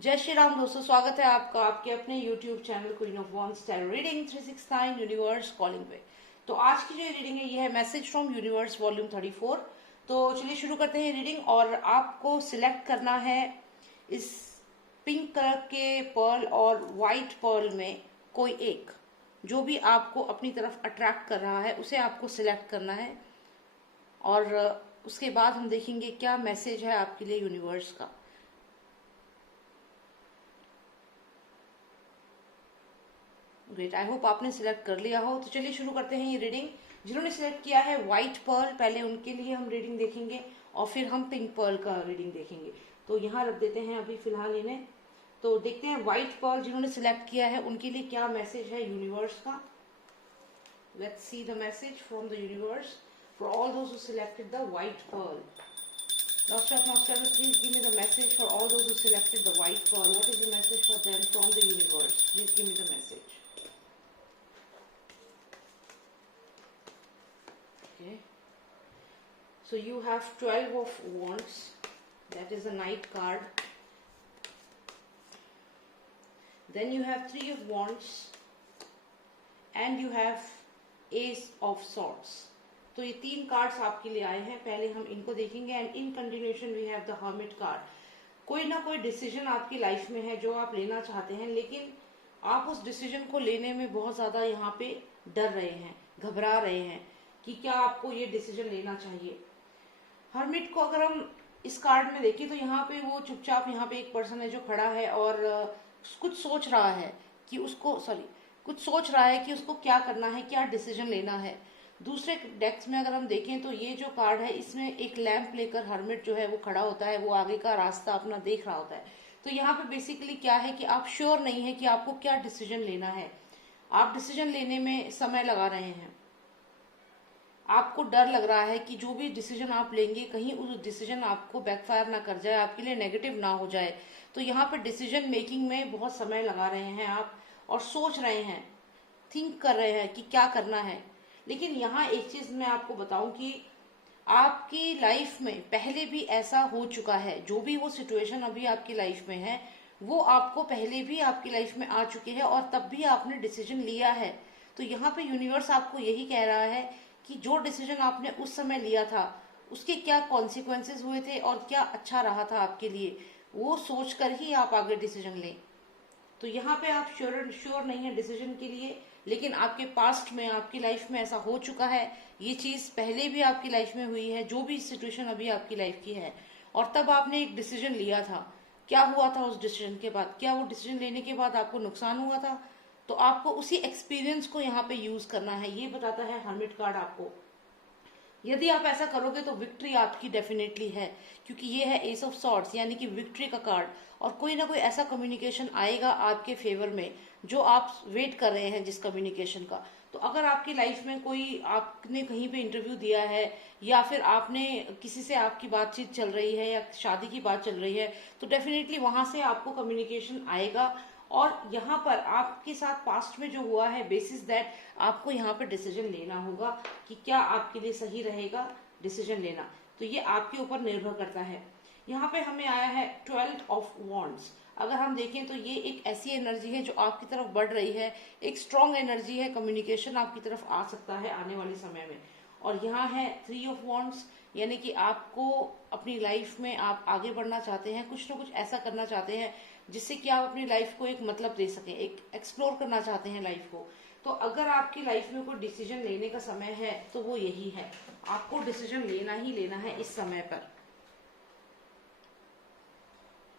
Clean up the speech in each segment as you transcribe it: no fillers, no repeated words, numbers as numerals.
जय श्री राम दोस्तों, स्वागत है आपका आपके अपने YouTube channel queen of wands tarot reading 369 universe calling पे। तो आज की जो रीडिंग है ये है मैसेज फ्रॉम यूनिवर्स वॉल्यूम 34। तो चलिए शुरू करते हैं रीडिंग। और आपको सिलेक्ट करना है इस पिंक कलर के पर्ल और वाइट पर्ल में कोई एक, जो भी आपको अपनी तरफ अट्रैक्ट कर रहा है उसे आपको सिलेक्ट करना है। और उसके बाद हम देखेंगे क्या मैसेज है आपके लिए यूनिवर्स का। ग्रेट, आई होप आपने सिलेक्ट कर लिया हो। तो चलिए शुरू करते हैं ये रीडिंग। जिन्होंने सिलेक्ट किया है व्हाइट पर्ल, पहले उनके लिए हम रीडिंग देखेंगे और फिर हम पिंक पर्ल का रीडिंग देखेंगे। तो यहाँ रख देते हैं अभी फिलहाल इन्हें। तो देखते हैं व्हाइट पर्ल जिन्होंने सिलेक्ट किया है उनके लिए क्या मैसेज है यूनिवर्स का। Let's see the message from the universe for all those who selected the white pearl. Lord of Master, please give me the message for all those who selected the white pearl. What is the message for them from the universe? Please give me the message. Okay. So you have 12 of wands. That is a knight card. Then you have 3 of wands. And you have ace of swords. तो ये 3 cards आपके लिए आए हैं। पहले हम इनको देखेंगे and in continuation we have the hermit card. कोई ना कोई डिसीजन आपकी लाइफ में है जो आप लेना चाहते हैं, लेकिन आप उस डिसीजन को लेने में बहुत ज्यादा यहाँ पे डर रहे हैं, घबरा रहे हैं कि क्या आपको ये डिसीजन लेना चाहिए। हर्मिट को अगर हम इस कार्ड में देखें तो यहाँ पे वो चुपचाप, यहाँ पे एक पर्सन है जो खड़ा है और कुछ सोच रहा है कि उसको क्या करना है, क्या डिसीजन लेना है। दूसरे डेक्स में अगर हम देखें तो ये जो कार्ड है इसमें एक लैंप लेकर हर्मिट जो है वो खड़ा होता है, वो आगे का रास्ता अपना देख रहा होता है। तो यहाँ पे बेसिकली क्या है कि आप श्योर नहीं है कि आपको क्या डिसीजन लेना है। आप डिसीजन लेने में समय लगा रहे हैं, आपको डर लग रहा है कि जो भी डिसीजन आप लेंगे कहीं उस डिसीजन आपको बैकफायर ना कर जाए, आपके लिए नेगेटिव ना हो जाए। तो यहाँ पे डिसीजन मेकिंग में बहुत समय लगा रहे हैं आप और सोच रहे हैं, थिंक कर रहे हैं कि क्या करना है। लेकिन यहाँ एक चीज मैं आपको बताऊं कि आपकी लाइफ में पहले भी ऐसा हो चुका है। जो भी वो सिचुएशन अभी आपकी लाइफ में है वो आपको पहले भी आपकी लाइफ में आ चुके हैं और तब भी आपने डिसीजन लिया है। तो यहाँ पे यूनिवर्स आपको यही कह रहा है कि जो डिसीजन आपने उस समय लिया था उसके क्या कॉन्सिक्वेंसेस हुए थे और क्या अच्छा रहा था आपके लिए, वो सोचकर ही आप आगे डिसीजन लें। तो यहाँ पे आप श्योर नहीं है डिसीजन के लिए, लेकिन आपके पास्ट में आपकी लाइफ में ऐसा हो चुका है। ये चीज पहले भी आपकी लाइफ में हुई है, जो भी सिचुएशन अभी आपकी लाइफ की है, और तब आपने एक डिसीजन लिया था। क्या हुआ था उस डिसीजन के बाद, क्या वो डिसीजन लेने के बाद आपको नुकसान हुआ था। तो आपको उसी एक्सपीरियंस को यहाँ पे यूज करना है, ये बताता है हर्मिट कार्ड आपको। यदि आप ऐसा करोगे तो विक्ट्री आपकी डेफिनेटली है, क्योंकि ये है एस ऑफ सॉर्ड्स यानी कि विक्ट्री का कार्ड। और कोई ना कोई ऐसा कम्युनिकेशन आएगा आपके फेवर में जो आप वेट कर रहे हैं जिस कम्युनिकेशन का। तो अगर आपकी लाइफ में कोई, आपने कहीं पे इंटरव्यू दिया है या फिर आपने किसी से आपकी बातचीत चल रही है या शादी की बात चल रही है, तो डेफिनेटली वहां से आपको कम्युनिकेशन आएगा। और यहाँ पर आपके साथ पास्ट में जो हुआ है, बेसिस दैट आपको यहाँ पर डिसीजन लेना होगा कि क्या आपके लिए सही रहेगा डिसीजन लेना। तो ये आपके ऊपर निर्भर करता है। यहाँ पे हमें आया है 12 ऑफ वॉन्ड्स। अगर हम देखें तो ये एक ऐसी एनर्जी है जो आपकी तरफ बढ़ रही है, एक स्ट्रॉन्ग एनर्जी है, कम्युनिकेशन आपकी तरफ आ सकता है आने वाले समय में। और यहाँ है 3 ऑफ वॉन्ड्स, यानी कि आपको अपनी लाइफ में आप आगे बढ़ना चाहते हैं, कुछ ना कुछ ऐसा करना चाहते हैं जिससे कि आप अपनी लाइफ को एक मतलब दे सकें, एक एक्सप्लोर करना चाहते हैं लाइफ को। तो अगर आपकी लाइफ में कोई डिसीजन लेने का समय है तो वो यही है, आपको डिसीजन लेना ही लेना है इस समय पर।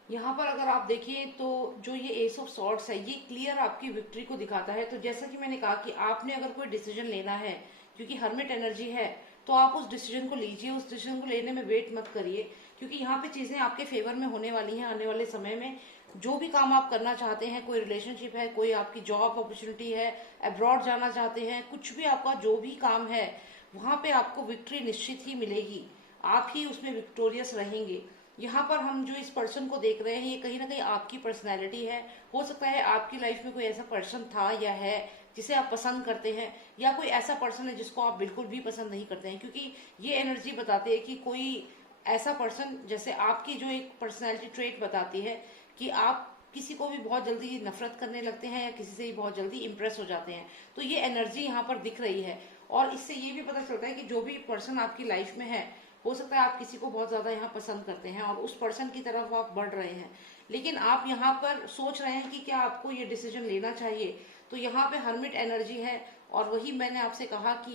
यहाँ पर अगर आप देखिए तो जो ये एस ऑफ सॉर्ड्स है ये क्लियर आपकी विक्ट्री को दिखाता है। तो जैसा कि मैंने कहा कि आपने अगर कोई डिसीजन लेना है, क्योंकि हर्मिट एनर्जी है, तो आप उस डिसीजन को लीजिए, उस डिसीजन को लेने में वेट मत करिए, क्योंकि यहाँ पे चीजें आपके फेवर में होने वाली हैं आने वाले समय में। जो भी काम आप करना चाहते हैं, कोई रिलेशनशिप है, कोई आपकी जॉब अपॉर्चुनिटी है, अब्रॉड जाना चाहते हैं, कुछ भी आपका जो भी काम है, वहां पे आपको विक्ट्री निश्चित ही मिलेगी, आप ही उसमें विक्टोरियस रहेंगे। यहाँ पर हम जो इस पर्सन को देख रहे हैं ये कहीं ना कहीं आपकी पर्सनैलिटी है। हो सकता है आपकी लाइफ में कोई ऐसा पर्सन था या है जिसे आप पसंद करते हैं, या कोई ऐसा पर्सन है जिसको आप बिल्कुल भी पसंद नहीं करते हैं, क्योंकि ये एनर्जी बताती है कि कोई ऐसा पर्सन, जैसे आपकी जो एक पर्सनैलिटी ट्रेट बताती है कि आप किसी को भी बहुत जल्दी नफरत करने लगते हैं या किसी से भी बहुत जल्दी इंप्रेस हो जाते हैं। तो ये एनर्जी यहाँ पर दिख रही है, और इससे ये भी पता चलता है कि जो भी पर्सन आपकी लाइफ में है, हो सकता है आप किसी को बहुत ज्यादा यहाँ पसंद करते हैं और उस पर्सन की तरफ आप बढ़ रहे हैं, लेकिन आप यहाँ पर सोच रहे हैं कि क्या आपको ये डिसीजन लेना चाहिए। तो यहाँ पे हर्मिट एनर्जी है, और वही मैंने आपसे कहा कि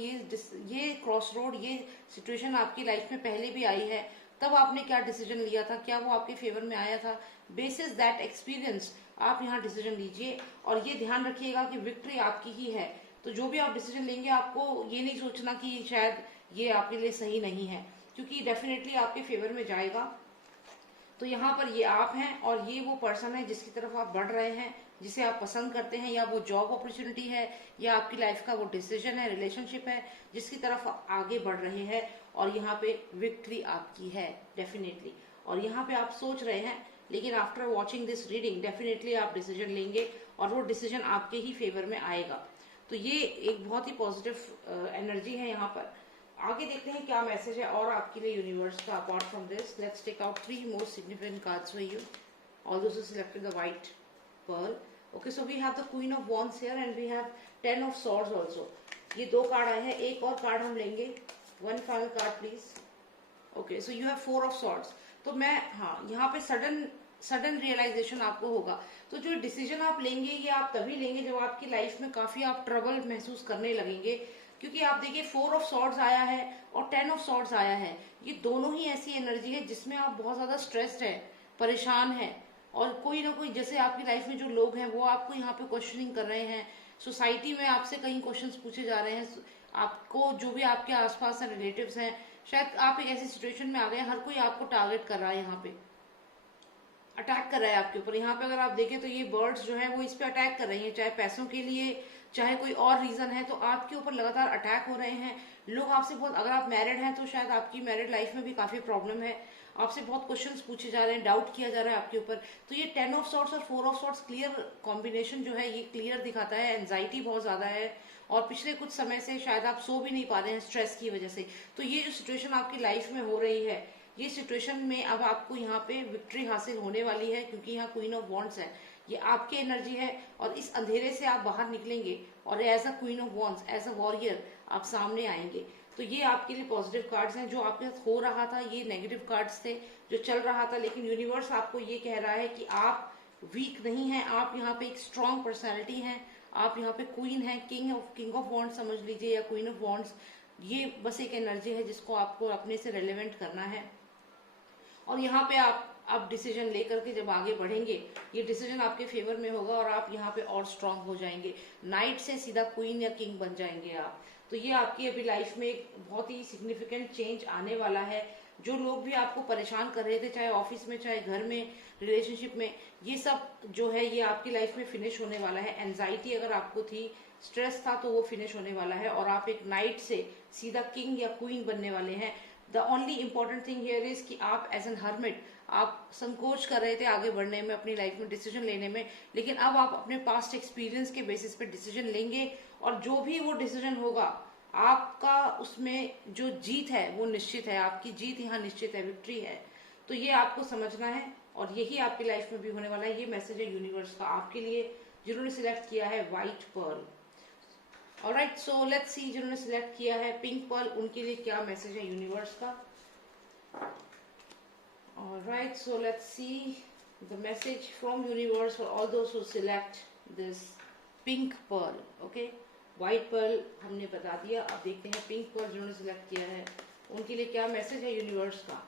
ये क्रॉस रोड, ये सिचुएशन आपकी लाइफ में पहले भी आई है, तब आपने क्या डिसीजन लिया था, क्या वो आपके फेवर में आया था। बेसिस दैट एक्सपीरियंस आप यहाँ डिसीजन लीजिए, और ये ध्यान रखिएगा कि विक्ट्री आपकी ही है। तो जो भी आप डिसीजन लेंगे, आपको ये नहीं सोचना कि शायद ये आपके लिए सही नहीं है, क्योंकि डेफिनेटली आपके फेवर में जाएगा। तो यहाँ पर ये आप हैं और ये वो पर्सन है जिसकी तरफ आप बढ़ रहे हैं, जिसे आप पसंद करते हैं, या वो जॉब अपॉर्चुनिटी है, या आपकी लाइफ का वो डिसीजन है, रिलेशनशिप है, जिसकी तरफ आप आगे बढ़ रहे हैं, और यहाँ पे विक्ट्री आपकी है डेफिनेटली। और यहाँ पे आप सोच रहे हैं, लेकिन after watching this reading definitely आप डिसीजन लेंगे, और वो डिसीजन आपके ही फेवर में आएगा। तो ये एक बहुत ही पॉजिटिव एनर्जी है यहाँ पर। आगे देखते हैं क्या मैसेज है और आपके लिए यूनिवर्स का। Apart from this, let's take out 3 more significant cards for you, although you selected the white pearl. Okay, so we have the Queen of Wands here and we have 10 of Swords also. ये 2 card आए हैं, एक और card हम लेंगे, one final card please. Okay, so you have 4 of Swords. तो मैं यहाँ पे सडन रियलाइजेशन आपको होगा। तो जो डिसीजन आप लेंगे, ये आप तभी लेंगे जब आपकी लाइफ में काफी आप ट्रबल महसूस करने लगेंगे, क्योंकि आप देखिए 4 ऑफ सॉर्ड्स आया है और 10 ऑफ सॉर्ड्स आया है। ये दोनों ही ऐसी एनर्जी है जिसमें आप बहुत ज्यादा स्ट्रेस्ड है, परेशान है, और कोई ना कोई, जैसे आपकी लाइफ में जो लोग हैं वो आपको यहाँ पे क्वेश्चनिंग कर रहे हैं, सोसाइटी में आपसे कहीं क्वेश्चंस पूछे जा रहे हैं, आपको जो भी आपके आसपास रिलेटिव्स हैं, शायद आप एक ऐसी सिचुएशन में आ गए, हर कोई आपको टारगेट कर रहा है, यहाँ पे अटैक कर रहा है आपके ऊपर। यहाँ पे अगर आप देखें तो ये बर्ड्स जो है वो इस पे अटैक कर रही हैं, चाहे पैसों के लिए, चाहे कोई और रीजन है, तो आपके ऊपर लगातार अटैक हो रहे हैं लोग आपसे बहुत। अगर आप मैरिड हैं तो शायद आपकी मैरिड लाइफ में भी काफी प्रॉब्लम है, आपसे बहुत क्वेश्चंस पूछे जा रहे हैं, डाउट किया जा रहा है आपके ऊपर। तो ये 10 ऑफ सॉर्ट्स और 4 ऑफ सॉर्ट्स क्लियर कॉम्बिनेशन जो है, ये क्लियर दिखाता है एंजाइटी बहुत ज्यादा है, और पिछले कुछ समय से शायद आप सो भी नहीं पा रहे हैं स्ट्रेस की वजह से। तो ये जो सिचुएशन आपकी लाइफ में हो रही है, ये सिचुएशन में अब आपको यहाँ पे विक्ट्री हासिल होने वाली है, क्योंकि यहाँ क्वीन ऑफ वॉन्ड्स है, ये आपकी एनर्जी है, और इस अंधेरे से आप बाहर निकलेंगे और as a queen of wands, as a warrior आप सामने आएंगे। तो ये आपके लिए पॉजिटिव कार्ड्स हैं। जो आपके साथ हो रहा था ये नेगेटिव कार्ड्स थे, जो चल रहा था, लेकिन यूनिवर्स आपको ये कह रहा है कि आप वीक नहीं हैं, आप यहाँ पे एक स्ट्रॉन्ग पर्सनैलिटी हैं, आप यहाँ पे क्वीन है, किंग ऑफ वॉन्ड्स समझ लीजिए, या क्वीन ऑफ वॉन्ड्स। ये बस एक एनर्जी है जिसको आपको अपने से रिलेवेंट करना है, और यहाँ पे आप डिसीजन लेकर के जब आगे बढ़ेंगे, ये डिसीजन आपके फेवर में होगा और आप यहाँ पे और स्ट्रांग हो जाएंगे, नाइट से सीधा क्वीन या किंग बन जाएंगे आप। तो ये आपकी अभी लाइफ में एक बहुत ही सिग्निफिकेंट चेंज आने वाला है। जो लोग भी आपको परेशान कर रहे थे, चाहे ऑफिस में, चाहे घर में, रिलेशनशिप में, ये सब जो है ये आपकी लाइफ में फिनिश होने वाला है। एंजाइटी अगर आपको थी, स्ट्रेस था, तो वो फिनिश होने वाला है, और आप एक नाइट से सीधा किंग या क्वीन बनने वाले हैं। The only important thing here is कि आप एज एन हर्मिट, आप संकोच कर रहे थे आगे बढ़ने में, अपनी लाइफ में डिसीजन लेने में, लेकिन अब आप अपने पास्ट एक्सपीरियंस के बेसिस पे डिसीजन लेंगे, और जो भी वो डिसीजन होगा आपका, उसमें जो जीत है वो निश्चित है, आपकी जीत यहाँ निश्चित है, विक्ट्री है। तो ये आपको समझना है, और यही आपकी लाइफ में भी होने वाला है। ये मैसेज है यूनिवर्स का आपके लिए, जिन्होंने सिलेक्ट किया है white pearl. Alright, so let's सी, जिन्होंने सिलेक्ट किया है पिंक पर्ल, उनके लिए क्या मैसेज है यूनिवर्स का। Alright, so let's see the message from universe for all those who select this pink pearl. Okay, white pearl हमने बता दिया, अब देखते हैं पिंक पर्ल जिन्होंने सिलेक्ट किया है उनके लिए क्या मैसेज है यूनिवर्स का।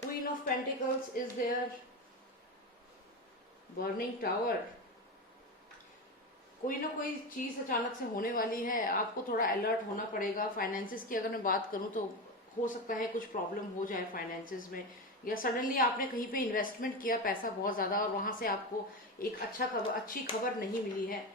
Queen of pentacles is there, burning tower, कोई ना कोई चीज अचानक से होने वाली है, आपको थोड़ा अलर्ट होना पड़ेगा। फाइनेंसेस की अगर मैं बात करूं तो हो सकता है कुछ प्रॉब्लम हो जाए फाइनेंसेस में, या सडनली आपने कहीं पे इन्वेस्टमेंट किया पैसा बहुत ज्यादा, और वहां से आपको एक अच्छी खबर नहीं मिली है,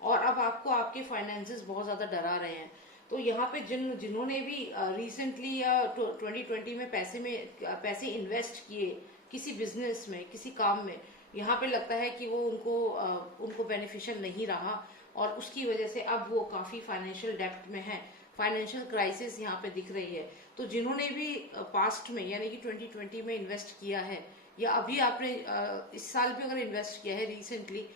और अब आपको आपके फाइनेंसेस बहुत ज्यादा डरा रहे हैं। तो यहाँ पे जिन्होंने भी रिसेंटली या 2020 में पैसे इन्वेस्ट किए किसी बिजनेस में, किसी काम में, यहाँ पे लगता है कि वो उनको बेनिफिशियल नहीं रहा, और उसकी वजह से अब वो काफी फाइनेंशियल डेप्ट में है, फाइनेंशियल क्राइसिस यहाँ पे दिख रही है। तो जिन्होंने भी पास्ट में यानी कि 2020 में इन्वेस्ट किया है या अभी आपने इस साल भी अगर इन्वेस्ट किया है रिसेंटली,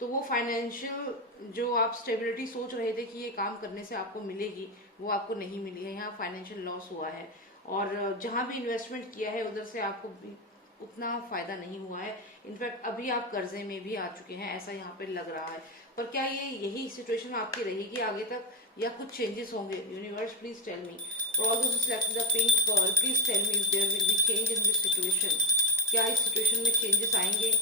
तो वो फाइनेंशियल जो आप स्टेबिलिटी सोच रहे थे कि ये काम करने से आपको मिलेगी, वो आपको नहीं मिली है, यहाँ फाइनेंशियल लॉस हुआ है। और जहां भी इन्वेस्टमेंट किया है उधर से आपको भी उतना फायदा नहीं हुआ है। इनफैक्ट अभी आप कर्जे में भी आ चुके हैं, ऐसा यहाँ पे लग रहा है। पर क्या ये यही सिचुएशन आपकी रहेगी आगे तक, या कुछ चेंजेस होंगे? Universe please tell me, for all those selected the pink pearl, please tell me if there will be change in this situation. क्या इस सिचुएशन में चेंजेस आएंगे?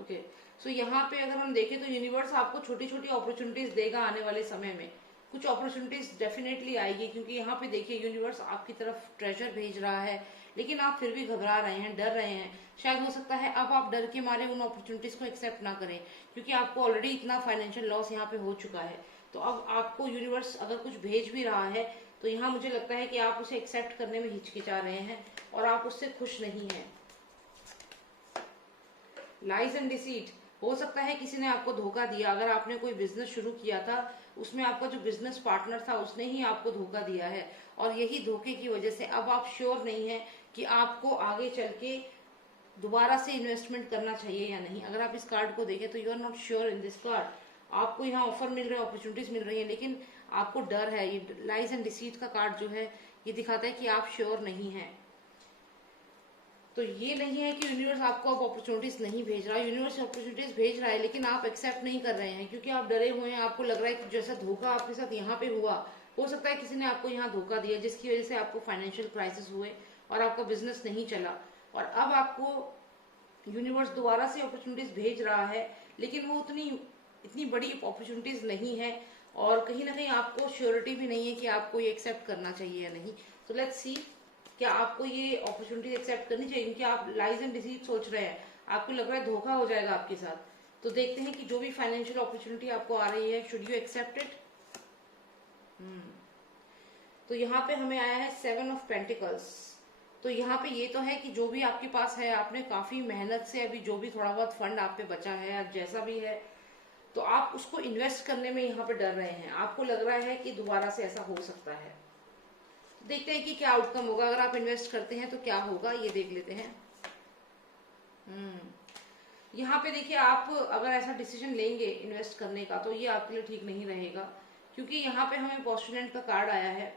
ओके, सो यहाँ पे अगर हम देखें तो यूनिवर्स आपको छोटी छोटी अपॉर्चुनिटीज देगा आने वाले समय में। कुछ अपॉर्चुनिटीज डेफिनेटली आएगी, क्योंकि यहाँ पे देखिए यूनिवर्स आपकी तरफ ट्रेजर भेज रहा है, लेकिन आप फिर भी घबरा रहे हैं, डर रहे हैं। शायद हो सकता है अब आप डर के मारे उन अपॉर्चुनिटीज को एक्सेप्ट ना करें, क्योंकि आपको ऑलरेडी इतना फाइनेंशियल लॉस यहाँ पे हो चुका है। तो अब आपको यूनिवर्स अगर कुछ भेज भी रहा है, तो यहाँ मुझे लगता है कि आप उसे एक्सेप्ट करने में हिचकिचा रहे हैं और आप उससे खुश नहीं हैं। लाइज एंड डिसीट, हो सकता है किसी ने आपको धोखा दिया। अगर आपने कोई बिजनेस शुरू किया था, उसमें आपका जो बिजनेस पार्टनर था उसने ही आपको धोखा दिया है, और यही धोखे की वजह से अब आप श्योर नहीं है कि आपको आगे चल के दोबारा से इन्वेस्टमेंट करना चाहिए या नहीं। अगर आप इस कार्ड को देखें तो you are not sure in this card. आपको यहाँ ऑफर मिल रहे हैं, अपॉर्चुनिटीज मिल रही है, लेकिन आपको डर है। ये लाइज एंड डिसीट का कार्ड जो है ये दिखाता है कि आप श्योर नहीं है। तो ये नहीं है कि यूनिवर्स आपको अब अपॉर्चुनिटीज नहीं भेज रहा है, यूनिवर्स अपॉर्चुनिटीज भेज रहा है, लेकिन आप एक्सेप्ट नहीं कर रहे हैं क्योंकि आप डरे हुए हैं। आपको लग रहा है कि जैसा धोखा आपके साथ यहाँ पे हुआ, हो सकता है किसी ने आपको यहाँ धोखा दिया, जिसकी वजह से आपको फाइनेंशियल क्राइसिस हुए और आपका बिजनेस नहीं चला। और अब आपको यूनिवर्स दोबारा से अपॉर्चुनिटीज भेज रहा है, लेकिन वो इतनी बड़ी अपॉर्चुनिटीज नहीं है, और कहीं ना कहीं आपको श्योरिटी भी नहीं है कि आपको ये एक्सेप्ट करना चाहिए या नहीं। तो लेट्स सी, क्या आपको ये अपॉर्चुनिटी एक्सेप्ट करनी चाहिए? क्योंकि आप लाइज एंड डिसीट सोच रहे हैं, आपको लग रहा है धोखा हो जाएगा आपके साथ। तो देखते हैं कि जो भी फाइनेंशियल अपॉर्चुनिटी आपको आ रही है, शुड यू एक्सेप्ट इट? तो यहाँ पे हमें आया है 7 ऑफ पेंटिकल्स। तो यहाँ पे ये तो है कि जो भी आपके पास है, आपने काफी मेहनत से अभी जो भी थोड़ा बहुत फंड आप पे बचा है, जैसा भी है, तो आप उसको इन्वेस्ट करने में यहाँ पे डर रहे हैं। आपको लग रहा है कि दोबारा से ऐसा हो सकता है। देखते हैं कि क्या आउटकम होगा। अगर आप इन्वेस्ट करते हैं तो क्या होगा, ये देख लेते हैं। यहाँ पे देखिए, आप अगर ऐसा डिसीजन लेंगे इन्वेस्ट करने का, तो ये आपके लिए ठीक नहीं रहेगा, क्योंकि यहाँ पे हमें पोस्टुलेंट का कार्ड आया है,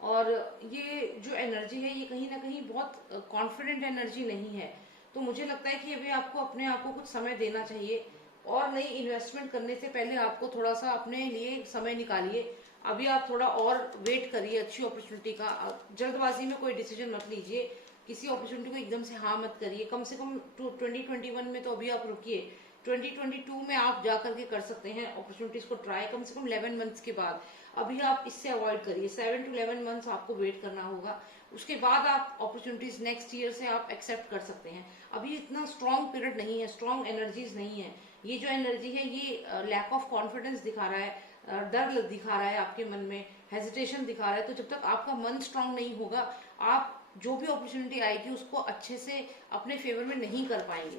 और ये जो एनर्जी है ये कहीं ना कहीं बहुत कॉन्फिडेंट एनर्जी नहीं है। तो मुझे लगता है कि अभी आपको अपने आप को कुछ समय देना चाहिए, और नई इन्वेस्टमेंट करने से पहले आपको थोड़ा सा अपने लिए समय निकालिए। अभी आप थोड़ा और वेट करिए अच्छी अपॉर्चुनिटी का। जल्दबाजी में कोई डिसीजन मत लीजिए, किसी अपॉर्चुनिटी को एकदम से हाँ मत करिए। कम से कम 2021 में तो अभी आप रुकिए, 2022 में आप जा करके कर सकते हैं अपॉर्चुनिटीज को ट्राई, कम से कम 11 मंथ्स के बाद। अभी आप इससे अवॉइड करिए, 7 to 11 मंथ्स आपको वेट करना होगा। उसके बाद आप अपॉर्चुनिटीज नेक्स्ट ईयर से आप एक्सेप्ट कर सकते हैं। अभी इतना स्ट्रॉन्ग पीरियड नहीं है, स्ट्रॉन्ग एनर्जीज नहीं है। ये जो एनर्जी है ये लैक ऑफ कॉन्फिडेंस दिखा रहा है, डर दिखा रहा है आपके मन में, हेजिटेशन दिखा रहा है। तो जब तक आपका मन स्ट्रांग नहीं होगा, आप जो भी अपॉर्चुनिटी आएगी उसको अच्छे से अपने फेवर में नहीं कर पाएंगे।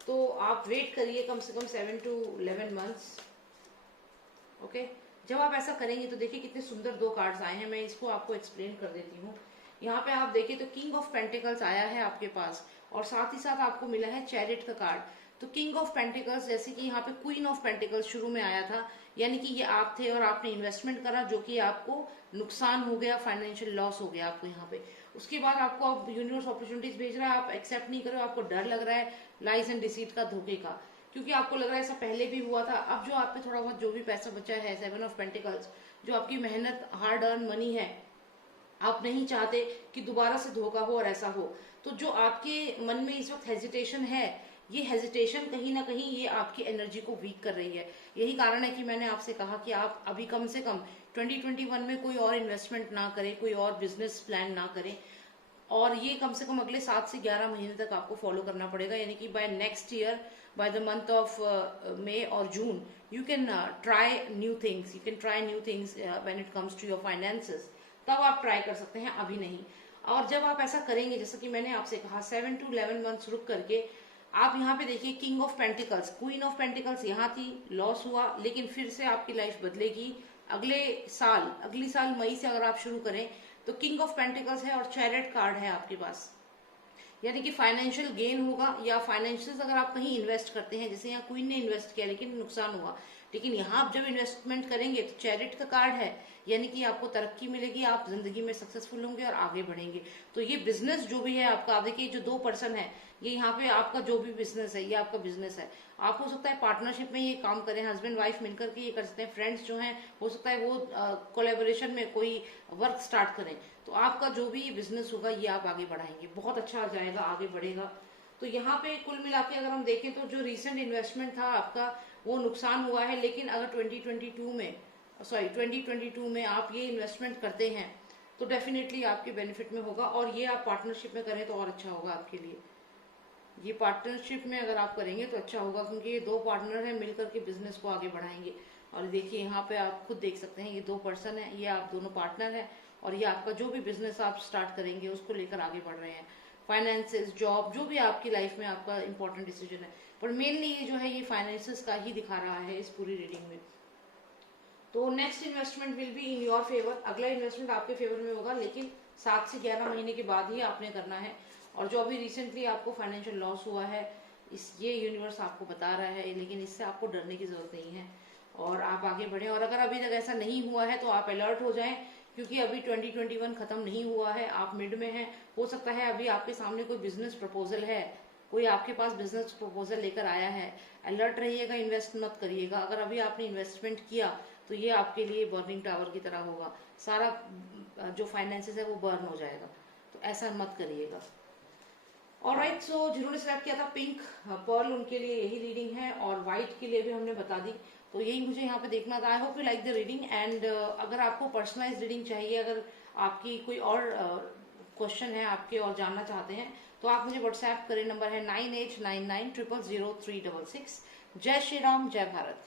तो आप वेट करिए कम से कम 7 to 11 मंथ्स। ओके, जब आप ऐसा करेंगे तो देखिए कितने सुंदर 2 कार्ड्स आए हैं। मैं इसको आपको एक्सप्लेन कर देती हूँ। यहाँ पे आप देखिए तो किंग ऑफ पेंटिकल्स आया है आपके पास, और साथ ही साथ आपको मिला है चैरिट का कार्ड। तो किंग ऑफ पेंटिकल्स, जैसे कि यहाँ पे क्वीन ऑफ पेंटिकल्स शुरू में आया था, यानी कि ये आप थे और आपने इन्वेस्टमेंट करा, जो कि आपको नुकसान हो गया, फाइनेंशियल लॉस हो गया आपको यहाँ पे। उसके बाद आपको अब यूनिवर्स अपॉर्चुनिटीज भेज रहा है, आप एक्सेप्ट नहीं कर रहे हो, आपको डर लग रहा है लाइज एंड डिसीट का, धोखे का, क्योंकि आपको लग रहा है ऐसा पहले भी हुआ था। अब जो आप पे थोड़ा बहुत जो भी पैसा बचा है, 7 ऑफ पेंटिकल्स, जो आपकी मेहनत, हार्ड अर्न मनी है, आप नहीं चाहते कि दोबारा से धोखा हो और ऐसा हो। तो जो आपके मन में इस वक्त हेजिटेशन है, ये हेजिटेशन कहीं ना कहीं ये आपकी एनर्जी को वीक कर रही है। यही कारण है कि मैंने आपसे कहा कि आप अभी कम से कम 2021 में कोई और इन्वेस्टमेंट ना करें, कोई और बिजनेस प्लान ना करें, और ये कम से कम अगले 7 से 11 महीने तक आपको फॉलो करना पड़ेगा। यानी कि by next year, by the month of May और June, you can try new things, you can try new things when it comes to your finances. तब आप ट्राई कर सकते हैं, अभी नहीं। और जब आप ऐसा करेंगे, जैसा कि मैंने आपसे कहा, 7 to 11 मंथ्स रुक करके आप यहाँ पे देखिए, king of pentacles, queen of pentacles यहाँ थी, लॉस हुआ, लेकिन फिर से आपकी लाइफ बदलेगी। अगले साल, अगली साल मई से अगर आप शुरू करें तो किंग ऑफ पेंटिकल्स है और चैरियट कार्ड है आपके पास, यानी कि फाइनेंशियल गेन होगा, या फाइनेंशियल अगर आप कहीं इन्वेस्ट करते हैं, जैसे यहाँ क्वीन ने इन्वेस्ट किया लेकिन नुकसान हुआ, लेकिन यहाँ आप जब इन्वेस्टमेंट करेंगे तो चैरिट का कार्ड है, यानी कि आपको तरक्की मिलेगी, आप जिंदगी में सक्सेसफुल होंगे और आगे बढ़ेंगे। तो ये बिजनेस जो भी है आपका, आप देखिए जो 2 पर्सन है, ये यहाँ पे आपका जो भी बिजनेस है ये आपका बिजनेस है। आप हो सकता है पार्टनरशिप में ये काम करें, हस्बैंड वाइफ मिलकर के ये कर सकते हैं, फ्रेंड्स जो हैं हो सकता है वो कोलेबोरेशन में कोई वर्क स्टार्ट करें। तो आपका जो भी बिजनेस होगा ये आप आगे बढ़ाएंगे, बहुत अच्छा जाएगा, आगे बढ़ेगा। तो यहाँ पे कुल मिला के अगर हम देखें तो जो रिसेंट इन्वेस्टमेंट था आपका वो नुकसान हुआ है, लेकिन अगर 2022 में आप ये इन्वेस्टमेंट करते हैं तो डेफिनेटली आपके बेनिफिट में होगा, और ये आप पार्टनरशिप में करें तो और अच्छा होगा आपके लिए। ये पार्टनरशिप में अगर आप करेंगे तो अच्छा होगा, क्योंकि ये 2 पार्टनर हैं मिलकर के बिजनेस को आगे बढ़ाएंगे। और देखिए यहाँ पे आप खुद देख सकते हैं ये 2 पर्सन है, ये आप दोनों पार्टनर हैं, और ये आपका जो भी बिजनेस आप स्टार्ट करेंगे उसको लेकर आगे बढ़ रहे हैं। फाइनेंसेस, जॉब, जो भी आपकी लाइफ में आपका इंपॉर्टेंट डिसीजन है, पर मेनली ये जो है ये फाइनेंसेस का ही दिखा रहा है इस पूरी रीडिंग में। तो next investment will be in your favour, अगला इन्वेस्टमेंट आपके फेवर में होगा, लेकिन 7 से 11 महीने के बाद ही आपने करना है। और जो अभी रिसेंटली आपको फाइनेंशियल लॉस हुआ है ये यूनिवर्स आपको बता रहा है, लेकिन इससे आपको डरने की जरूरत नहीं है और आप आगे बढ़े। और अगर अभी तक ऐसा नहीं हुआ है तो आप अलर्ट हो जाएं, क्योंकि अभी 2021 खत्म नहीं हुआ है, आप मिड में हैं। हो सकता है अभी आपके सामने कोई बिजनेस प्रपोजल है, कोई आपके पास बिजनेस प्रपोजल लेकर आया है, अलर्ट रहिएगा, इन्वेस्ट मत करिएगा। अगर अभी आपने इन्वेस्टमेंट किया तो ये आपके लिए बर्निंग टावर की तरह होगा, सारा जो फाइनेंसेस है वो बर्न हो जाएगा, तो ऐसा मत करिएगा। ऑलराइट, सो जिन्होंने सेलेक्ट किया था पिंक पर्ल, उनके लिए यही रीडिंग है, और व्हाइट के लिए भी हमने बता दी। तो यही मुझे यहाँ पे देखना था। I hope you like the reading, and अगर आपको पर्सनलाइज रीडिंग चाहिए, अगर आपकी कोई और क्वेश्चन है आपके और जानना चाहते हैं, तो आप मुझे व्हाट्सएप करें, नंबर है 9899000366। जय श्री राम, जय भारत।